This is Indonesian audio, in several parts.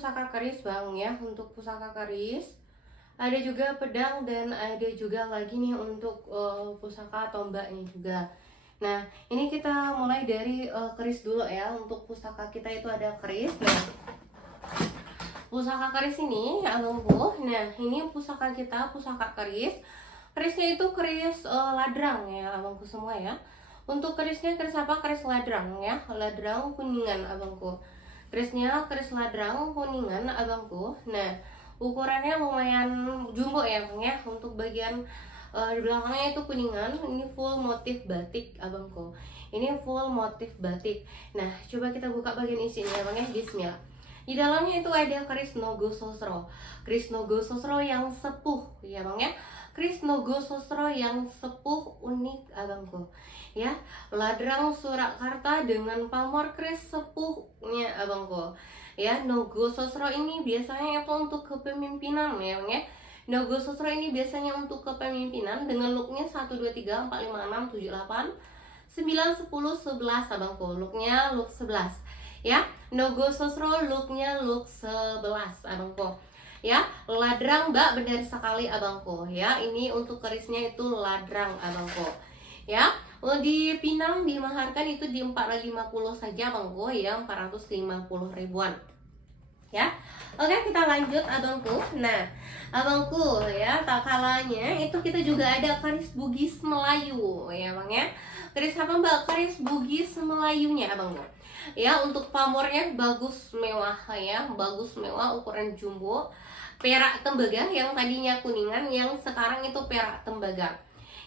pusaka keris bang ya, untuk pusaka keris. Ada juga pedang dan ada juga lagi nih untuk pusaka tombaknya juga. Nah, ini kita mulai dari keris dulu ya. Untuk pusaka kita itu ada keris. Nah, pusaka keris ini abangku. Nah, ini pusaka kita, pusaka keris. Kerisnya itu keris ladrang ya abangku semua ya. Untuk kerisnya keris apa? Keris ladrang ya, ladrang kuningan abangku. Kerisnya keris ladrang kuningan abangku. Nah, ukurannya lumayan jumbo ya bang ya. Untuk bagian di belakangnya itu kuningan. Ini full motif batik abangku. Ini full motif batik. Nah, coba kita buka bagian isinya ya bang ya. Bismillah. Di dalamnya itu ada keris Nogososro. Keris Nogososro yang sepuh ya bang ya. Keris Nogososro yang sepuh unik abangku ya. Ladrang Surakarta dengan pamor keris sepuhnya abangku ya. Nogososro ini biasanya itu untuk kepemimpinan ya bang ya. Nogososro ini biasanya untuk kepemimpinan dengan looknya 1, 2, 3, 4, 5, 6, 7, 8, 9, 10, 11 abangku. Looknya look 11 ya. Nogososro looknya look 11 abangku ya. Ladrang mbak, benar sekali abangku ya. Ini untuk kerisnya itu ladrang abangku ya. Di Pinang dimaharkan itu di 450 saja abangku ya, 450 ribuan ya. Oke, kita lanjut abangku. Nah abangku ya, tak kalanya itu kita juga ada keris Bugis Melayu ya bang ya. Keris apa mbak? Keris Bugis Melayunya abangku ya. Untuk pamornya bagus mewah ya, bagus mewah, ukuran jumbo, perak tembaga. Yang tadinya kuningan, yang sekarang itu perak tembaga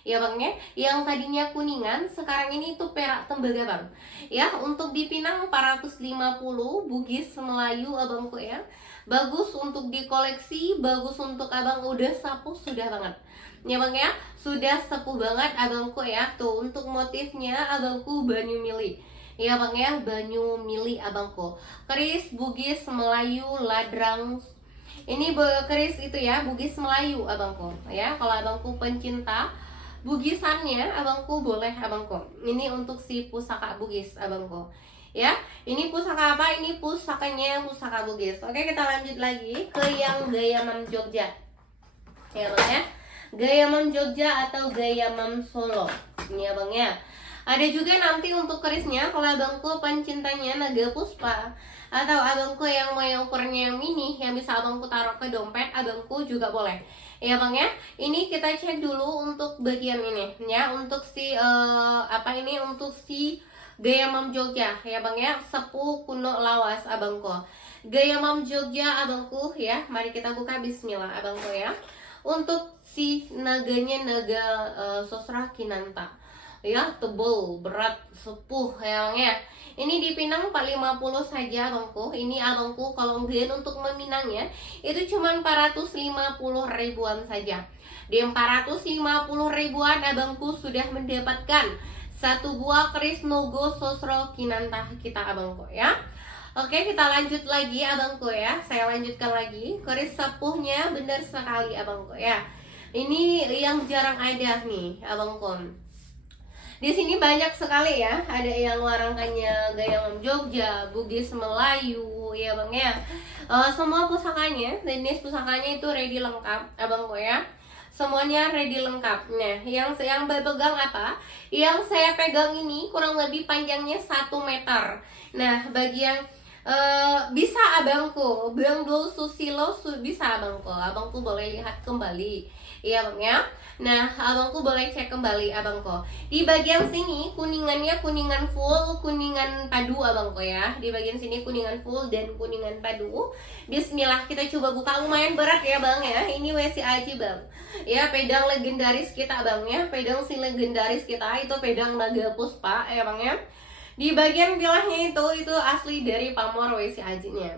ya bang ya. Yang tadinya kuningan, sekarang ini itu perak tembaga bang ya. Untuk di Pinang 450 Bugis Melayu abangku ya. Bagus untuk dikoleksi, bagus untuk abang udah sapu sudah banget ya bang ya. Sudah sepuh banget abangku ya. Tuh untuk motifnya abangku Banyu Mili ya bang ya, Banyu Mili abangku. Keris Bugis Melayu ladrang. Ini keris itu ya, Bugis Melayu abangku ya. Kalau abangku pencinta bugisannya abangku boleh abangku. Ini untuk si pusaka Bugis abangku ya. Ini pusaka apa? Ini pusakanya pusaka Bugis. Oke, kita lanjut lagi ke yang gaya Mam Jogja ya bang ya. Gaya Mam Jogja atau gaya Mam Solo ini ya bang ya. Ada juga nanti untuk kerisnya, kalau abangku pencintanya naga puspa atau abangku yang mau yang ukurannya yang mini, yang bisa abangku taruh ke dompet, abangku juga boleh ya bang ya. Ini kita cek dulu untuk bagian ini ya. Untuk si apa ini, untuk si gaya Mam Jogja ya bang ya, sepuh kuno lawas abangku. Gaya Mam Jogja abangku ya. Mari kita buka, bismillah abangku ya. Untuk si naganya naga Sosra Kinanta ya, tebal, berat, sepuh ya bang ya. Ini di Pinang 450 saja abangku. Ini abangku kalau mungkin untuk meminangnya itu cuma 450 ribuan saja. Di 450 ribuan abangku sudah mendapatkan satu buah keris Nogososro Kinanta kita abangku ya. Oke, kita lanjut lagi abangku ya. Saya lanjutkan lagi. Keris sepuhnya benar sekali abangku ya. Ini yang jarang ada nih abangku. Di sini banyak sekali ya. Ada yang warangkannya gaya Mam Jogja, Bugis Melayu ya bang ya. Semua pusakanya, jenis pusakanya itu ready lengkap abangku ya. Semuanya ready lengkap. Nah, yang pegang apa? Yang saya pegang ini kurang lebih panjangnya 1 meter. Nah, bagian bisa abangku, Bang Dul Susilo bisa abangku. Abangku boleh lihat kembali iya bang ya. Nah abangku boleh cek kembali abangku. Di bagian sini kuningannya kuningan full, kuningan padu abangku ya. Di bagian sini kuningan full dan kuningan padu. Bismillah, kita coba buka. Lumayan berat ya bang ya. Ini Wesi Aji bang ya, pedang legendaris kita bang ya. Pedang si legendaris kita itu pedang naga puspa ya bang ya. Di bagian bilahnya itu asli dari pamor Wesi Ajinya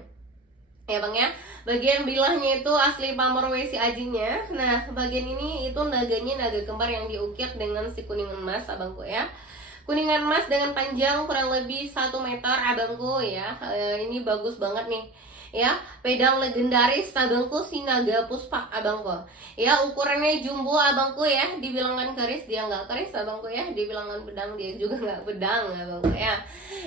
ya bang ya. Bagian bilahnya itu asli pamor Wesi Ajinya. Nah bagian ini itu naganya naga kembar yang diukir dengan si kuning emas abangku ya. Kuningan emas dengan panjang kurang lebih 1 meter abangku ya. Ini bagus banget nih. ya, pedang legendaris abangku si Naga Puspa abangku. Ya, ukurannya jumbo abangku ya, dibilangkan keris dia nggak keris abangku ya, dibilangkan pedang dia juga nggak pedang abangku ya.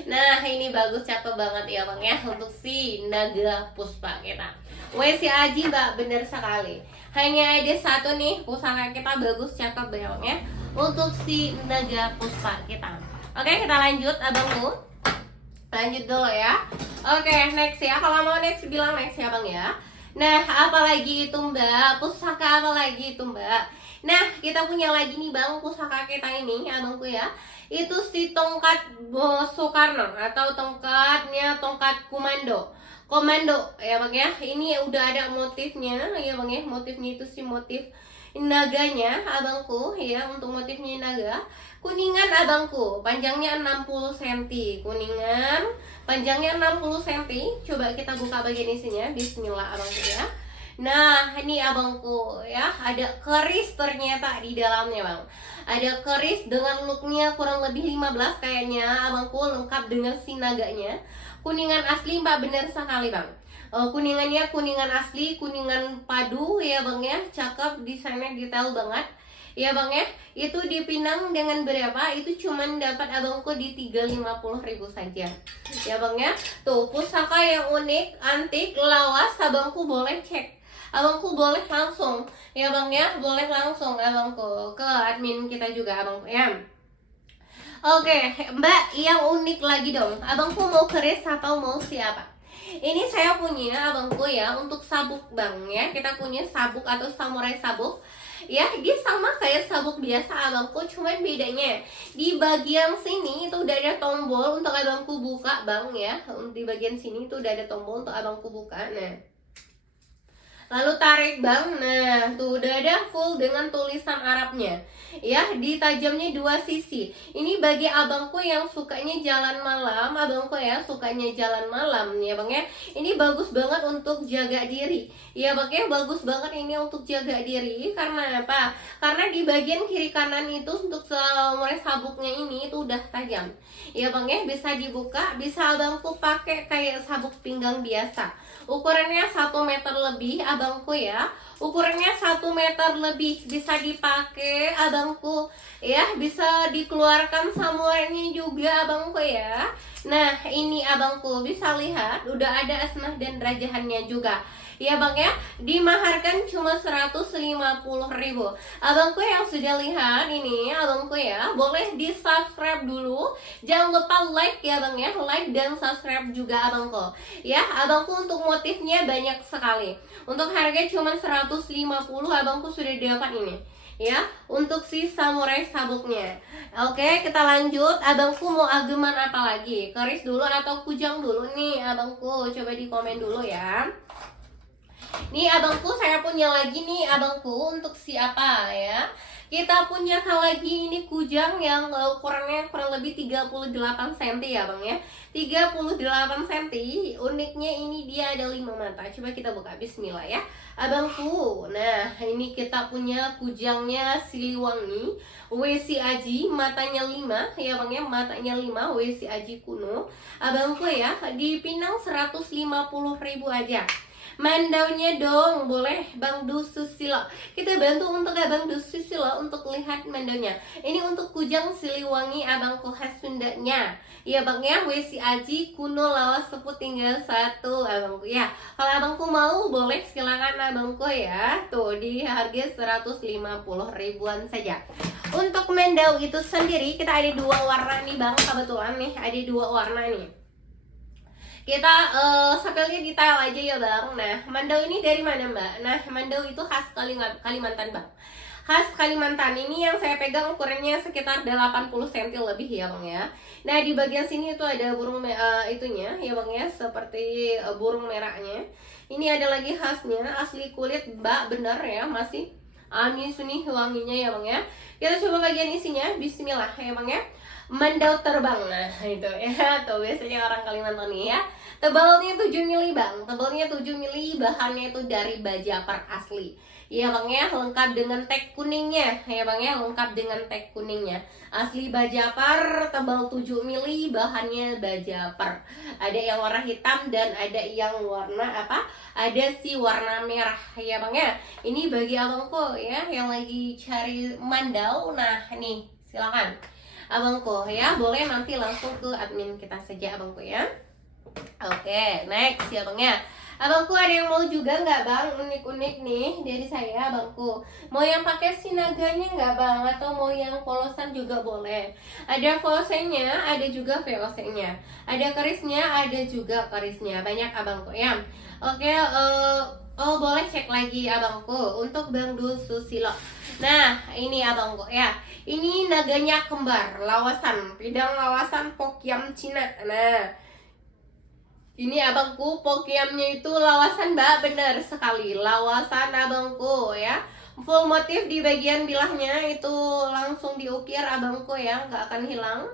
Nah, ini bagus, cakep banget ya bang ya, untuk si Naga Puspa kita. Wes si Aji mbak, bener sekali. Hanya ada satu nih pusaka kita bagus, cakep ya bang ya, untuk si Naga Puspa kita. Oke, kita lanjut abangku. Lanjut dulu ya. Oke, next ya. Kalau mau next bilang next ya bang ya. Nah, apalagi itu mbak? Pusaka apa lagi itu mbak? Nah, kita punya lagi nih bang, pusaka kita ini abangku ya. Itu si tongkat Soekarno atau tongkat komando. Komando ya bang ya. Ini udah ada motifnya ya bang ya. Motifnya itu si motif naganya abangku ya, untuk motifnya naga. Kuningan abangku, panjangnya 60 cm. Kuningan, panjangnya 60 cm. Coba kita buka bagian isinya. Bismillah abangku ya. Nah, ini abangku ya, ada keris ternyata di dalamnya bang. Ada keris dengan looknya kurang lebih 15 kayaknya abangku, lengkap dengan si naganya. Kuningan asli mbak, bener sekali bang. Kuningannya kuningan asli, kuningan padu ya bang ya, cakep, desainnya detail banget ya bang ya. Itu dipinang dengan berapa? Itu cuman dapat abangku di 350.000 saja ya bang ya. Tuh pusaka yang unik, antik, lawas, abangku boleh cek, abangku boleh langsung ya bang ya, boleh langsung abangku ke admin kita juga abangku ya. Oke mbak, yang unik lagi dong, abangku mau keris atau mau siapa? Ini saya punya abangku ya, untuk sabuk bang ya. Kita punya sabuk atau samurai sabuk ya, dia sama kayak sabuk biasa abangku, cuman bedanya di bagian sini itu udah ada tombol untuk abangku buka bang ya. Di bagian sini itu udah ada tombol untuk abangku buka. Nah, lalu tarik bang, nah tuh udah ada full dengan tulisan Arabnya ya, di tajamnya dua sisi. Ini bagi abangku yang sukanya jalan malam abangku ya, sukanya jalan malam ya bang ya. Ini bagus banget untuk jaga diri ya bang ya, bagus banget ini untuk jaga diri. Karena apa? Karena di bagian kiri kanan itu untuk samurai sabuknya ini itu udah tajam ya bang ya, bisa dibuka, bisa abangku pakai kayak sabuk pinggang biasa. Ukurannya 1 meter lebih abangku ya, ukurannya 1 meter lebih, bisa dipakai abangku ya, bisa dikeluarkan samurainya juga abangku ya. Nah ini abangku bisa lihat udah ada asnah dan rajahannya juga ya bang ya, dimaharkan cuma 150.000. Abangku yang sudah lihat ini abangku ya, boleh di subscribe dulu, jangan lupa like ya bang ya, like dan subscribe juga abangku ya. Abangku untuk motifnya banyak sekali, untuk harga cuma 150 abangku sudah dapat ini ya, untuk si samurai sabuknya. Oke, kita lanjut. Abangku mau ageman apa lagi? Keris dulu atau kujang dulu nih abangku? Coba di komen dulu ya. Nih abangku, saya punya lagi nih abangku, untuk siapa ya? Kita punya lagi ini kujang yang ukurannya kurang lebih 38 cm ya bang ya, 38 cm. Uniknya ini dia ada 5 mata. Coba kita buka, bismillah ya abangku. Nah ini kita punya kujangnya Siliwangi WC Aji, matanya 5 ya bang ya, matanya 5 WC Aji kuno abangku ya, dipinang 150.000 aja. Mandaunya dong, boleh Bang Dususilo. Kita bantu untuk Abang Dususilo untuk lihat mandaunya. Ini untuk kujang Siliwangi abangku khas Sundanya ya bang ya, WC Aji kuno lawas seput tinggal 1 abangku ya. Kalau abangku mau boleh silakan abangku ya. Tuh di harga 150.000-an saja. Untuk mandau itu sendiri kita ada 2 warna nih bang, kebetulan nih ada 2 warna nih. Kita sambil lihat detail aja ya bang. Nah mandau ini dari mana mbak? Nah mandau itu khas Kalimantan bang, khas Kalimantan. Ini yang saya pegang ukurannya sekitar 80 cm lebih ya bang ya. Nah di bagian sini itu ada burung itunya ya bang ya, seperti burung merahnya. Ini ada lagi khasnya, asli kulit mbak, bener ya, masih amis nih wanginya ya bang ya. Kita coba bagian isinya, bismillah ya bang ya. Mandau terbang. Nah itu ya, tuh biasanya orang Kalimantan nih ya. Tebalnya 7 mili bang, tebalnya 7 mili, bahannya itu dari bajapar asli. Ya bang ya, lengkap dengan tag kuningnya. Ya bang ya, lengkap dengan tag kuningnya. Asli bajapar, tebal 7 mili, bahannya bajapar. Ada yang warna hitam dan ada yang warna apa? Ada si warna merah ya bang ya. Ini bagi abangku ya yang lagi cari mandau. Nah nih, silakan abangku ya, boleh nanti langsung ke admin kita saja abangku ya. Oke, next ya bang ya. Abangku ada yang mau juga nggak bang? Unik-unik nih dari saya abangku. Mau yang pakai sinaganya nggak bang? Atau mau yang polosan juga boleh. Ada VOC-nya, ada juga VOC-nya. Ada kerisnya, ada juga kerisnya. Banyak abangku ya. Oke, oh boleh cek lagi abangku untuk Bang Dul Susilo. Nah ini abangku ya. Ini naganya kembar, lawasan, pidang lawasan Pokyam Cina. Nah ini abangku, pokiamnya itu lawasan mbak, benar sekali, lawasan abangku ya. Full motif di bagian bilahnya itu langsung diukir abangku ya, nggak akan hilang.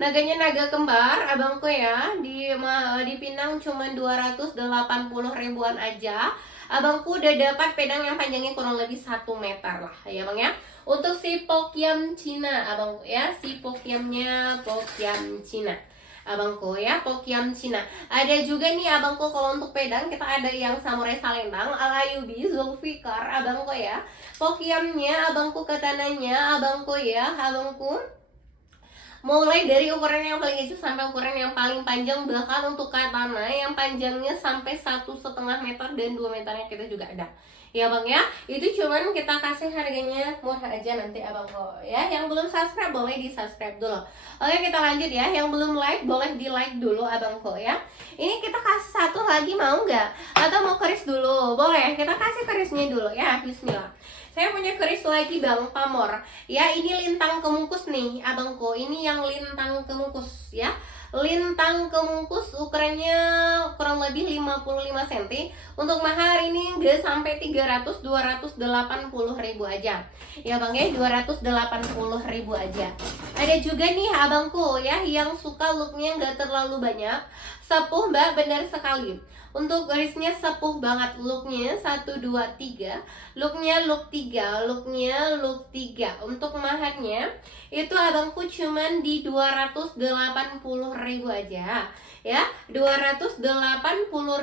Naganya naga kembar abangku ya, di Pinang cuma 280 ribuan aja. Abangku udah dapat pedang yang panjangnya kurang lebih 1 meter lah ya bang ya. Untuk si Pokyam Cina abangku ya, si Pokyamnya Pokyam Cina abangku ya, Pokyam Cina. Ada juga nih abangku kalau untuk pedang kita ada yang Samurai Salendang, Alayubi, Zulfikar abangku ya. Pokyamnya abangku, katananya abangku ya, abangku. Mulai dari ukuran yang paling kecil sampai ukuran yang paling panjang, bahkan untuk katana yang panjangnya sampai 1,5 meter dan 2 meternya kita juga ada. Ya bang ya, itu cuman kita kasih harganya murah aja nanti abangku ya. Yang belum subscribe boleh di subscribe dulu. Oke kita lanjut ya, yang belum like boleh di like dulu abangku ya. Ini kita kasih satu lagi mau nggak? Atau mau keris dulu? Boleh, kita kasih kerisnya dulu ya, bismillah. Saya punya keris lagi bang, pamor ya. Ini lintang kemungkus nih abangku, ini yang lintang kemungkus ya. Lintang kemungkus ukurannya kurang lebih 55 cm. Untuk mahar ini nggak sampai 280 ribu aja ya bang ya, 280 ribu aja. Ada juga nih abangku ya yang suka looknya nggak terlalu banyak, sepuh mbak, benar sekali. Untuk garisnya sepuh banget, looknya 1, 2, 3, looknya look 3, looknya look 3. Untuk maharnya itu abangku cuman di 280 ribu aja ya, 280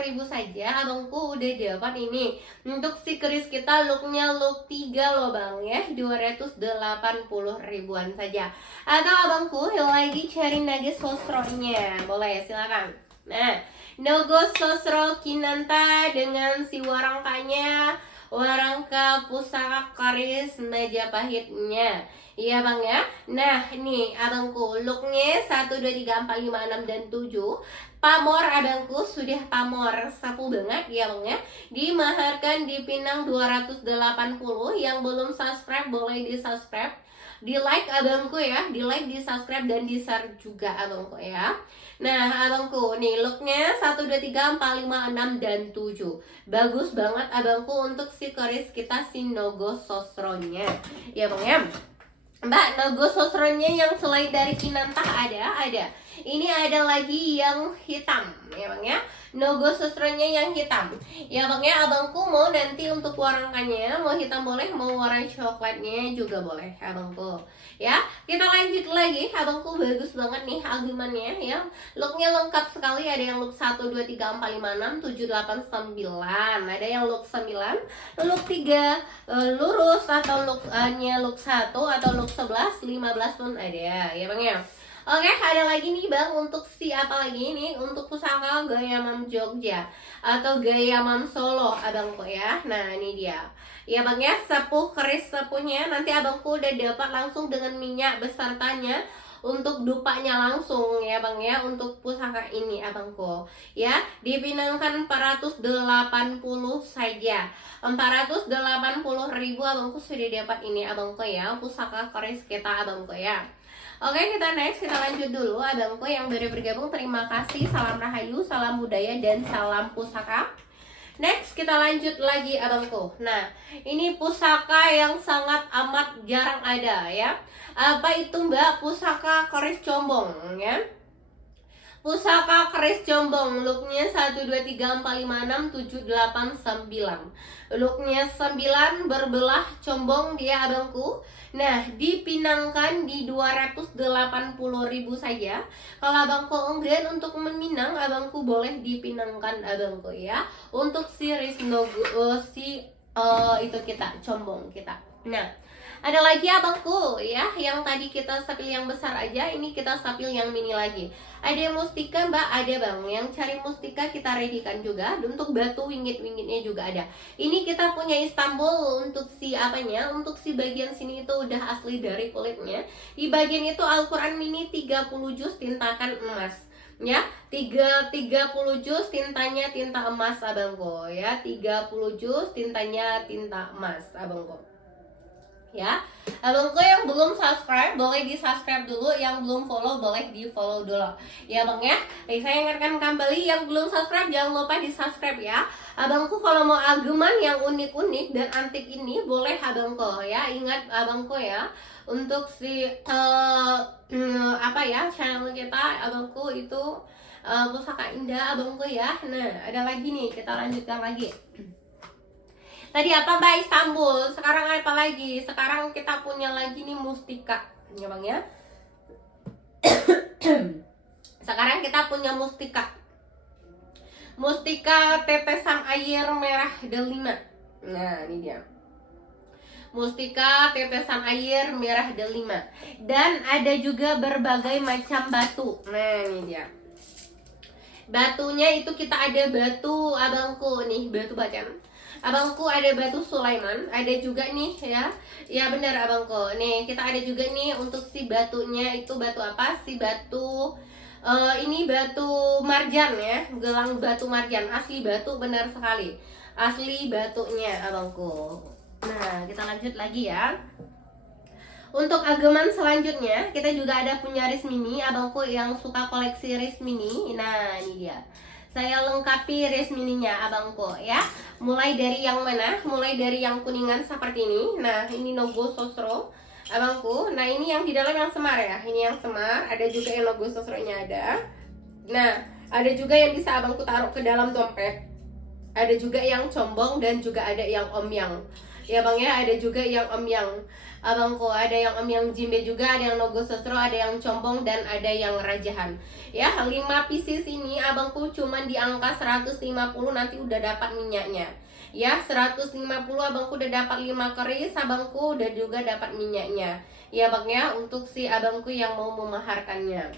ribu saja abangku udah dapat ini. Untuk si keris kita looknya look 3 loh bang ya, 280 ribuan saja. Atau abangku yang lagi cari naga sosronya, boleh silakan. Nah, Nogo Sosro Kinanta dengan si warangkanya, warangka pusaka keris Majapahitnya. Iya bang ya. Nah nih abangku, looknya 1, 2, 3, 4, 5, 6, dan 7. Pamor abangku, sudah pamor, sapu banget ya bang ya. Dimaharkan di Pinang 280. Yang belum subscribe boleh di subscribe, di like abangku ya, di like, di subscribe, dan di share juga abangku ya. Nah abangku nih looknya 1, 2, 3, 4, 5, 6, dan 7. Bagus banget abangku untuk si keris kita, si Nogo Sosronya ya bang ya. Mbak, Nogo Sosronya yang selain dari Kinantah ada. Ini ada lagi yang hitam ya bang ya. Nogo Sosronya yang hitam ya bang ya. Abangku mau nanti untuk warnanya mau hitam boleh, mau warna coklatnya juga boleh abangku ya. Kita lanjut lagi abangku, bagus banget nih albumannya ya. Looknya lengkap sekali, ada yang look 1, 2, 3, 4, 5, 6, 7, 8, 9. Ada yang look 9, look 3 lurus, atau looknya look 1, atau look 11, 15 pun ada ya bang ya. Oke, ada lagi nih bang untuk si apa lagi nih, untuk pusaka gaya Mam Jogja atau gaya Mam Solo abangku ya. Nah ini dia ya bang ya, sepuh keris sepuhnya nanti abangku udah dapat langsung dengan minyak besertanya untuk dupanya langsung ya bang ya. Untuk pusaka ini abangku ya dipinangkan 480 saja, 480 ribu abangku sudah dapat ini abangku ya, pusaka keris kita abangku ya. Oke kita next, kita lanjut dulu abangku yang baru bergabung. Terima kasih, salam rahayu, salam budaya, dan salam pusaka. Next kita lanjut lagi abangku. Nah, ini pusaka yang sangat amat jarang ada ya. Apa itu Mbak? Pusaka keris combong ya. Pusaka keris combong, looknya 1, 2, 3, 4, 5, 6, 7, 8, 9. Looknya 9, berbelah combong dia abangku. Nah, dipinangkan di 280.000 saja. Kalau abangku enggan untuk meminang, abangku boleh dipinangkan abangku ya. Untuk si Risnogu, itu kita, combong kita. Nah, ada lagi abangku ya, yang tadi kita stapil yang besar aja, ini kita stapil yang mini lagi. Ada mustika Mbak, ada Bang. Yang cari mustika kita readykan juga. Untuk batu wingit-wingitnya juga ada. Ini kita punya Istanbul untuk si apanya? Untuk si bagian sini itu udah asli dari kulitnya. Di bagian itu Al-Quran mini 30 juz tintakan emas. Ya, 30 juz tintanya tinta emas abangku ya. 30 juz tintanya tinta emas abangku. Ya, abangku yang belum subscribe boleh di subscribe dulu, yang belum follow boleh di follow dulu ya bang ya. Saya ingatkan kembali, yang belum subscribe jangan lupa di subscribe ya abangku. Kalau mau ageman yang unik-unik dan antik ini boleh abangku ya. Ingat abangku ya, untuk si apa ya, channel kita abangku itu pusaka indah abangku ya. Nah, ada lagi nih, kita lanjutkan lagi. Tadi apa Mbak? Istanbul. Sekarang apa lagi? Sekarang kita punya lagi nih mustika ya bang ya. Sekarang kita punya mustika. Mustika tetesan air merah delima. Nah, ini dia. Mustika tetesan air merah delima. Dan ada juga berbagai macam batu. Nah, ini dia. Batunya itu kita ada batu abangku nih, batu bacaan. Abangku ada batu Sulaiman, ada juga nih ya. Ya benar abangku. Nih, kita ada juga nih untuk si batunya itu batu apa? Si batu ini batu marjan ya, gelang batu marjan, asli batu benar sekali. Asli batunya abangku. Nah, kita lanjut lagi ya. Untuk ageman selanjutnya, kita juga ada punya Rismini, abangku yang suka koleksi Rismini. Nah, ini dia. Saya lengkapi Rismininya abangku ya. Mulai dari yang mana? Mulai dari yang kuningan seperti ini. Nah, ini logo Sosro abangku. Nah, ini yang di dalam yang semar ya. Ini yang semar, ada juga yang logo Sosronya ada. Nah, ada juga yang bisa abangku taruh ke dalam dompet. Ada juga yang combong dan juga ada yang omyang. Ya bang ya, ada juga yang omyang abangku, ada yang omyang jimbe juga, ada yang logo sosro, ada yang combong dan ada yang rajahan. Ya, 5 pieces ini abangku cuman di angka 150, nanti udah dapat minyaknya. Ya, 150 abangku udah dapat 5 keris, abangku udah juga dapat minyaknya. Ya bang ya, untuk si abangku yang mau memaharkannya.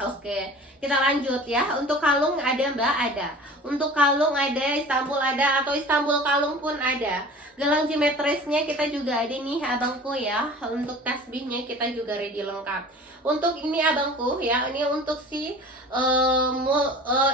Oke, kita lanjut ya. Untuk kalung ada Mbak, ada. Untuk kalung ada, Istanbul ada, atau Istanbul kalung pun ada. Gelang geometrisnya kita juga ada nih abangku ya. Untuk tasbihnya kita juga ready lengkap. Untuk ini abangku ya, ini untuk si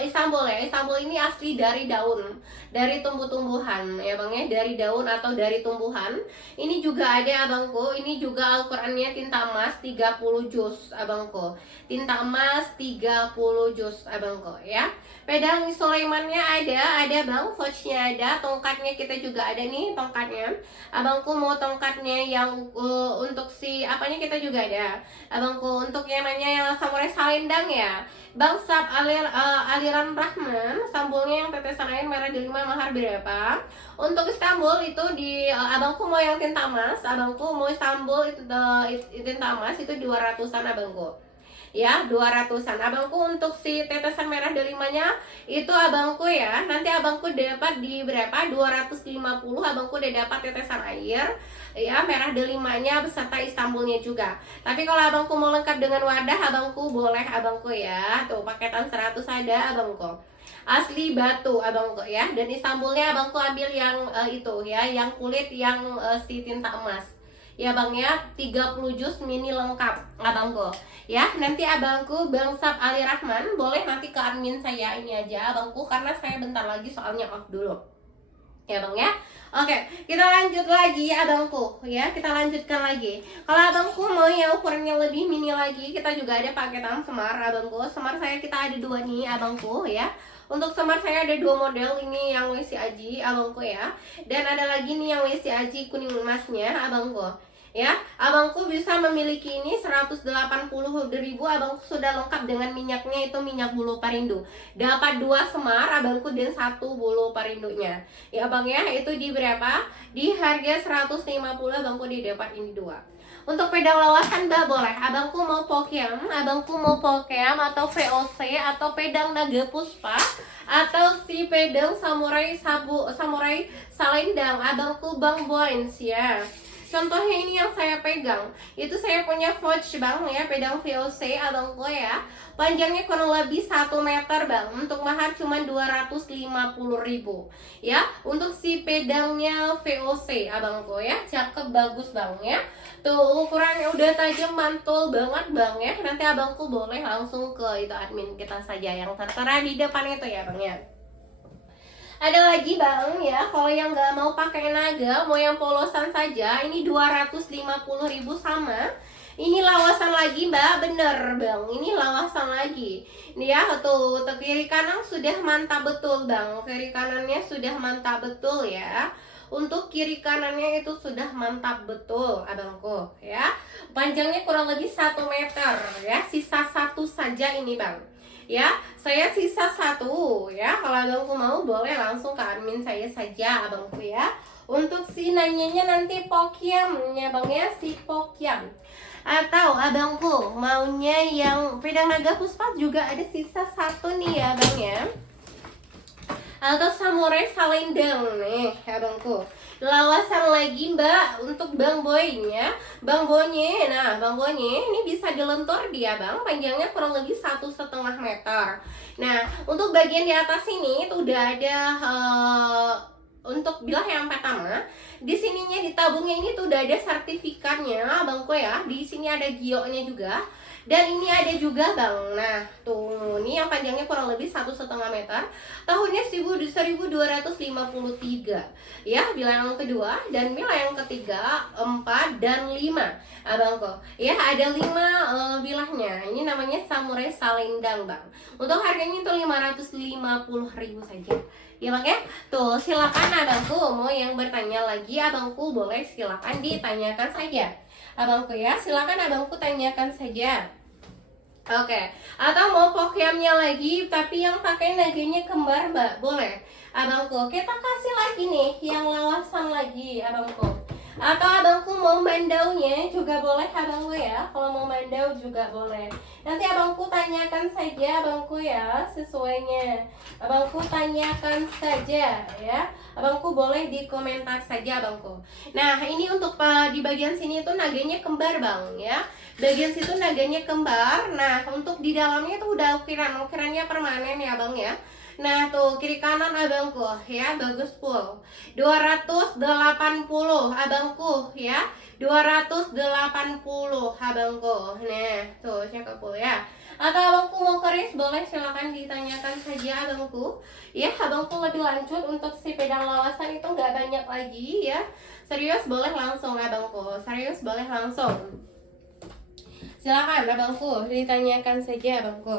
Istanbul ya. Istanbul ini asli dari daun, dari tumbuh-tumbuhan ya bang ya, dari daun atau dari tumbuhan. Ini juga ada abangku, ini juga Al-Qurannya tinta emas 30 juz abangku. Tinta emas 30 juz abangku ya. Pedang Sulaimannya ada bang, watchnya ada, tongkatnya kita juga ada nih tongkatnya. Abangku mau tongkatnya yang untuk si apanya kita juga ada. Abangku untuk yang nanya yang samurai salendang ya. Bang Sab aliran Rahman, Istanbulnya yang tetesan air merah delima mahar berapa? Untuk Istanbul itu di abangku mau yang tinta emas, abangku mau Istanbul itu tinta emas itu 200-an abangku. Ya, 200-an abangku. Untuk si tetesan merah delimanya itu abangku ya, nanti abangku dapat di berapa? 250 abangku udah dapat tetesan air ya, merah delimanya beserta Istanbulnya juga. Tapi kalau abangku mau lengkap dengan wadah, abangku boleh abangku ya. Tuh paketan 100 ada abangku. Asli batu abangku ya. Dan Istanbulnya abangku ambil yang itu ya, yang kulit yang si tinta emas. Ya bang ya, 30 juz mini lengkap abangku. Ya, nanti abangku Bang Sab Ali Rahman boleh nanti ke admin saya ini aja abangku, karena saya bentar lagi soalnya off dulu. Ya bang ya. Oke, kita lanjut lagi abangku ya, kita lanjutkan lagi. Kalau abangku mau yang ukurannya lebih mini lagi, kita juga ada paketan semar abangku. Semar saya kita ada 2 nih abangku ya. Untuk semar saya ada dua model, ini yang WC Aji abangku ya, dan ada lagi nih yang WC Aji kuning emasnya abangku ya. Abangku bisa memiliki ini 180.000, abangku sudah lengkap dengan minyaknya, itu minyak bulu parindo. Dapat dua semar abangku dan satu bulu parindonya ya abang ya. Itu di berapa? Di harga 150, abangku didapat ini dua. Untuk pedang lawasan mbak boleh, abangku mau pokeam atau VOC atau pedang naga puspa atau si pedang samurai salendang abangku Bang Boins ya. Contohnya ini yang saya pegang, itu saya punya Forge bang ya, pedang VOC abangku ya. Panjangnya kurang lebih 1 meter bang, untuk mahar cuma 250.000 ya. Untuk si pedangnya VOC abangku ya, cakep bagus bang ya. Tuh ukurannya udah tajam, mantul banget bang ya. Nanti abangku boleh langsung ke itu admin kita saja yang tertera di depan itu ya bang ya. Ada lagi bang ya, kalau yang nggak mau pakai naga, mau yang polosan saja, ini 250.000 sama. Ini lawasan lagi mbak, bener bang, ini lawasan lagi. Ini ya, tuh kiri kanan sudah mantap betul bang, kiri kanannya sudah mantap betul ya. Untuk kiri kanannya itu sudah mantap betul abangku ya. Panjangnya kurang lebih 1 meter ya, sisa satu saja ini bang ya. Saya sisa satu ya, kalau abangku mau boleh langsung ke admin saya saja abangku ya. Untuk si nanyanya nanti pokiamnya bang ya, si pokiam. Atau abangku maunya yang pedang naga puspa juga ada sisa satu nih ya bang ya. Atau samurai salendang nih abangku. Lawasan lagi mbak untuk Bang Boynya, Bang Boynya. Nah Bang Boynya ini bisa dilentur dia bang, panjangnya kurang lebih 1,5 meter. Nah untuk bagian di atas ini tuh udah ada untuk bilah yang pertama, di sininya di tabungnya ini tuh udah ada sertifikatnya abangku ya. Di sini ada gionya juga. Dan ini ada juga bang. Nah tuh ini yang panjangnya kurang lebih 1,5 meter. Tahunnya 1253 ya, bilangan kedua. Dan bilangan ketiga 4 dan 5 abangku ya. Ada 5 bilahnya. Ini namanya samurai salendang bang. Untuk harganya itu 550.000 saja ya bang ya. Tuh silakan abangku, mau yang bertanya lagi abangku boleh silakan ditanyakan saja abangku ya. Silakan abangku tanyakan saja. Oke, atau mau pokeamnya lagi tapi yang pakai naganya kembar mbak, boleh abangku. Kita kasih lagi nih yang lawasan lagi abangku. Atau abangku mau mandaunya juga boleh abangku ya. Kalau mau mandau juga boleh. Nanti abangku tanyakan saja abangku ya, sesuainya abangku tanyakan saja ya. Abangku boleh di komentar saja abangku. Nah ini untuk di bagian sini itu naganya kembar bang ya. Bagian situ naganya kembar. Nah untuk di dalamnya itu udah ukirannya permanen ya bang ya. Nah tuh kiri kanan abangku ya, bagus full 280 abangku ya, 280 abangku. Nah tuh cakep full ya. Atau abangku mau keris boleh silakan ditanyakan saja abangku ya. Abangku lebih lanjut untuk si pedang lawasan itu nggak banyak lagi ya. Serius boleh langsung abangku, serius boleh langsung. Silakan abangku ditanyakan saja abangku.